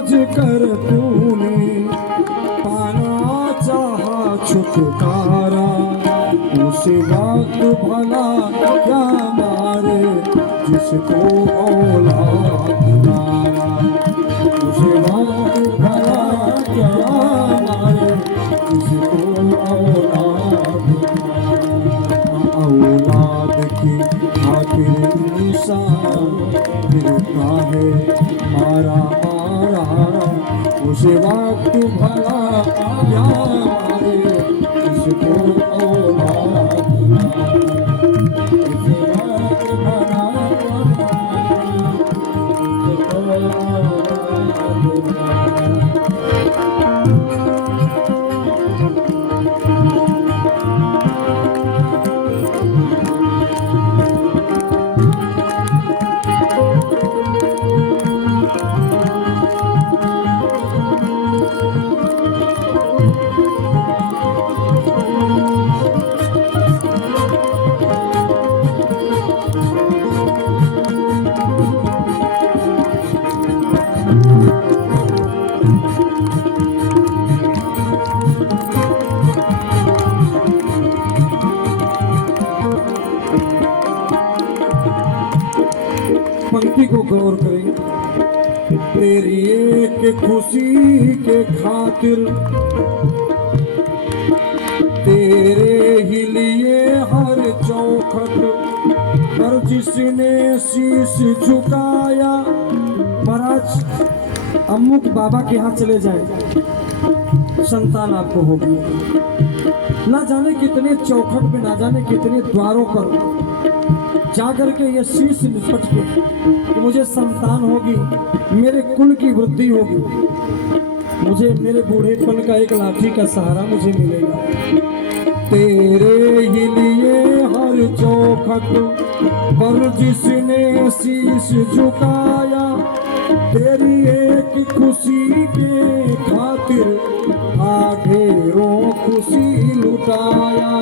समझ कर तूने पाना चाहा छुटकारा, उस वक्त भला क्या मारे जिसको औलाद मारा, उस वक्त भला क्या मारे जिसको औलाद मारा। औलाद की खातिर इंसान मिलता है मारा मारा, उस वक्त भला क्या मारे जिसको औलाद मारा, उस वक्त भला जिसको औलाद मारा। पंक्ति को गौर करें। तेरी एक खुशी के खातिर तेरे ही लिए हर चौखट पर जिसने शीश झुकाया। महाराज अमुक बाबा के यहाँ चले जाए, संतान आपको होगी। ना जाने कितने चौखट में, ना जाने कितने द्वारों पर जाकर के ये शीश निपट के कि मुझे संतान होगी, मेरे कुल की वृद्धि होगी, मुझे मेरे बूढ़ेपन का एक लाठी का सहारा मुझे मिलेगा। तेरे ही लिए हर चौखट पर जिसने शीश झुकाया, तेरी एक खुशी के खातिर ढेरों खुशी लुटाया।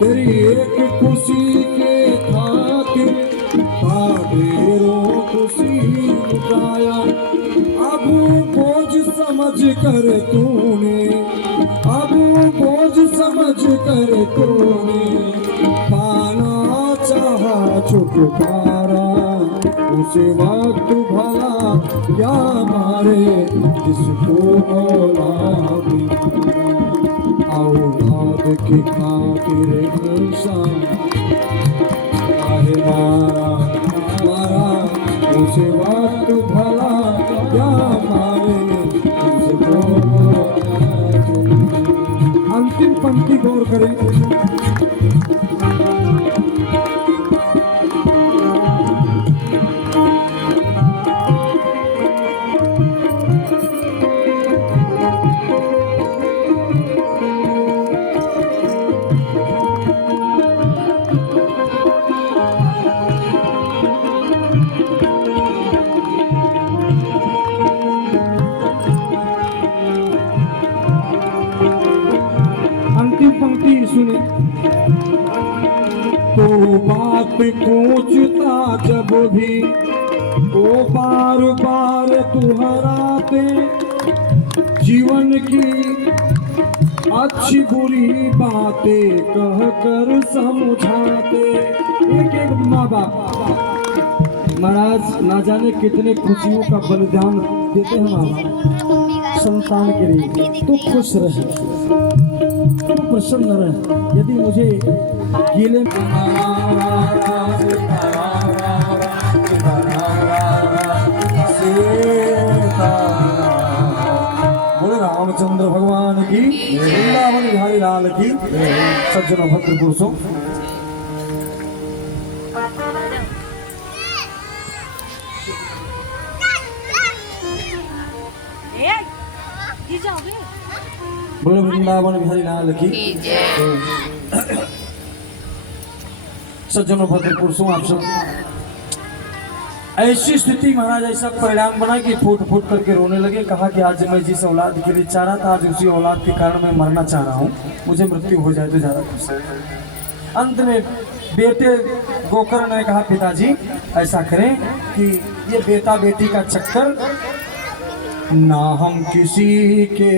तेरी एक खुशी के खातिर ढेरों खुशी लुटाया। अब बोझ समझ कर तूने, अब बोझ समझ कर तूने पाना चाहा छुटकारा, उस वक्त भला क्या मारे जिसको औलाद मारा। औलाद की खातिर इंसान काहे मारा मारा, उस वक्त भला क्या मारे जिसको औलाद। अंतिम पंक्ति गौर करें। पंक्ति सुने। तो बात पूछता जब भी वो बार बार तुहराते, जीवन की अच्छी बुरी बातें कह कर समझाते। एक एक माँ बाप महाराज ना जाने कितने खुशियों का बलिदान देते हैं माँ बाप संतान के लिए। तो खुश रहे, तो प्रसन्न रहे। यदि मुझे गीले बोले रामचंद्र भगवान की, वृंदावन बिहारी लाल की। सज्जनों भक्त पुरुषों, बोले वृंदावन बिहारी लाल की। सज्जनों भक्त पुरुषों, आप सब ऐसी स्थिति महाराज ऐसा परिणाम बना कि फूट फूट करके रोने लगे। कहा कि आज मैं जिस औलाद के लिए चाह रहा था, आज उसी औलाद के कारण मैं मरना चाह रहा हूँ, मुझे मृत्यु हो जाए तो ज्यादा खुश है। अंत में बेटे गोकर्ण ने कहा पिताजी ऐसा करें कि ये बेटा बेटी का चक्कर ना हम किसी के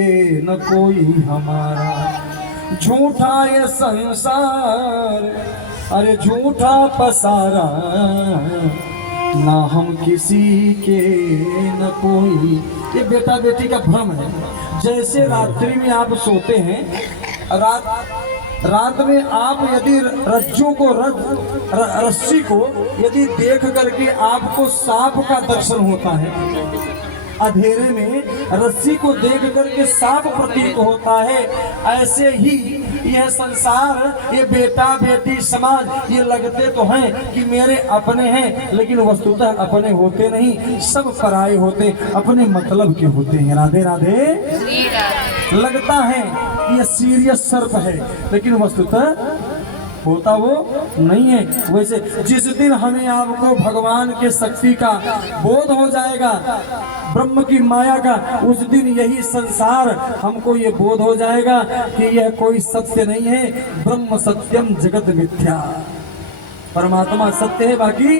न कोई हमारा, झूठा ये संसार अरे झूठा पसारा, ना हम किसी के न कोई। ये बेटा बेटी का भ्रम है। जैसे रात्रि में आप सोते हैं, रात में आप यदि रज्जू को रस्सी को यदि देख करके आपको सांप का दर्शन होता है, अंधेरे में रस्सी को देख करके सांप प्रतीत होता है, ऐसे ही यह संसार, ये बेटा बेटी समाज, ये लगते तो हैं कि मेरे अपने हैं, लेकिन वस्तुतः अपने होते नहीं, सब पराये होते, अपने मतलब के होते हैं। राधे राधे। लगता है कि यह सीरियस सर्प है, लेकिन वस्तुतः होता वो नहीं है। वैसे जिस दिन हमें आपको भगवान के शक्ति का बोध हो जाएगा, ब्रह्म की माया का, उस दिन यही संसार हमको ये बोध हो जाएगा कि यह कोई सत्य नहीं है। ब्रह्म सत्यम जगत मिथ्या, परमात्मा सत्य है, बाकी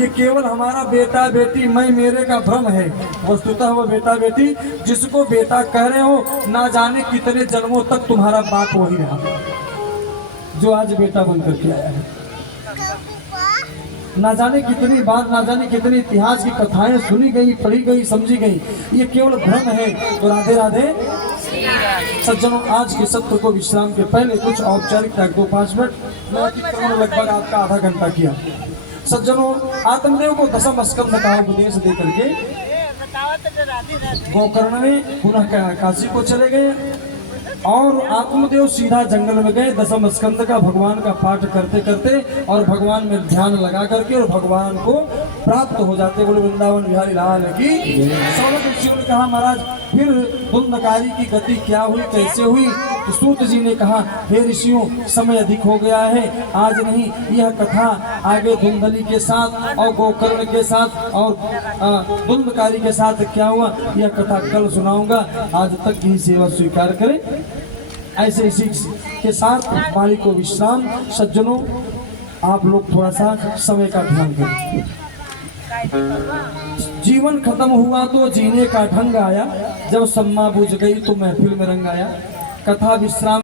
ये केवल हमारा बेटा बेटी मैं मेरे का भ्रम है। वस्तुतः वो बेटा बेटी जिसको बेटा कह रहे हो, ना जाने कितने जन्मों तक तुम्हारा बाप वही रहा जो आज बेटा बनकर के आया है। ना जाने कितनी बार, ना जाने कितने इतिहास की कथाएं सुनी गई, पढ़ी गई, समझी गई, ये केवल भ्रम है। तो राधे राधे सज्जनों, आज के सत्र को विश्राम के पहले कुछ औपचारिकता 2-5 मिनट, मैं अतिक्रमण लगभग आपका आधा घंटा किया। सज्जनों, आत्मदेव को दशम स्कंद का उपदेश दे करके गोकर्ण में पुनः काशी को चले गए और आत्मदेव सीधा जंगल में गए। दशम स्कंद का भगवान का पाठ करते करते और भगवान में ध्यान लगा करके और भगवान को प्राप्त हो जाते। बोले वृंदावन बिहारी लाल की। सौनक ऋषियों ने कहा, महाराज फिर धुंधकारी की गति क्या हुई, कैसे हुई? तो सूत जी ने कहा, हे ऋषियों, समय अधिक हो गया है, आज नहीं, यह कथा आगे धुंधली के साथ और गोकर्ण के साथ और धुंधकारी के साथ क्या हुआ, यह कथा कल सुनाऊंगा। आज तक की सेवा स्वीकार करें। ऐसे इसी के साथ वाणी को विश्राम। सज्जनों, आप लोग थोड़ा सा समय का ध्यान करें। जीवन खत्म हुआ तो जीने का ढंग आया, जब सम्मा बुझ गई तो महफिल में रंग आया। कथा विश्राम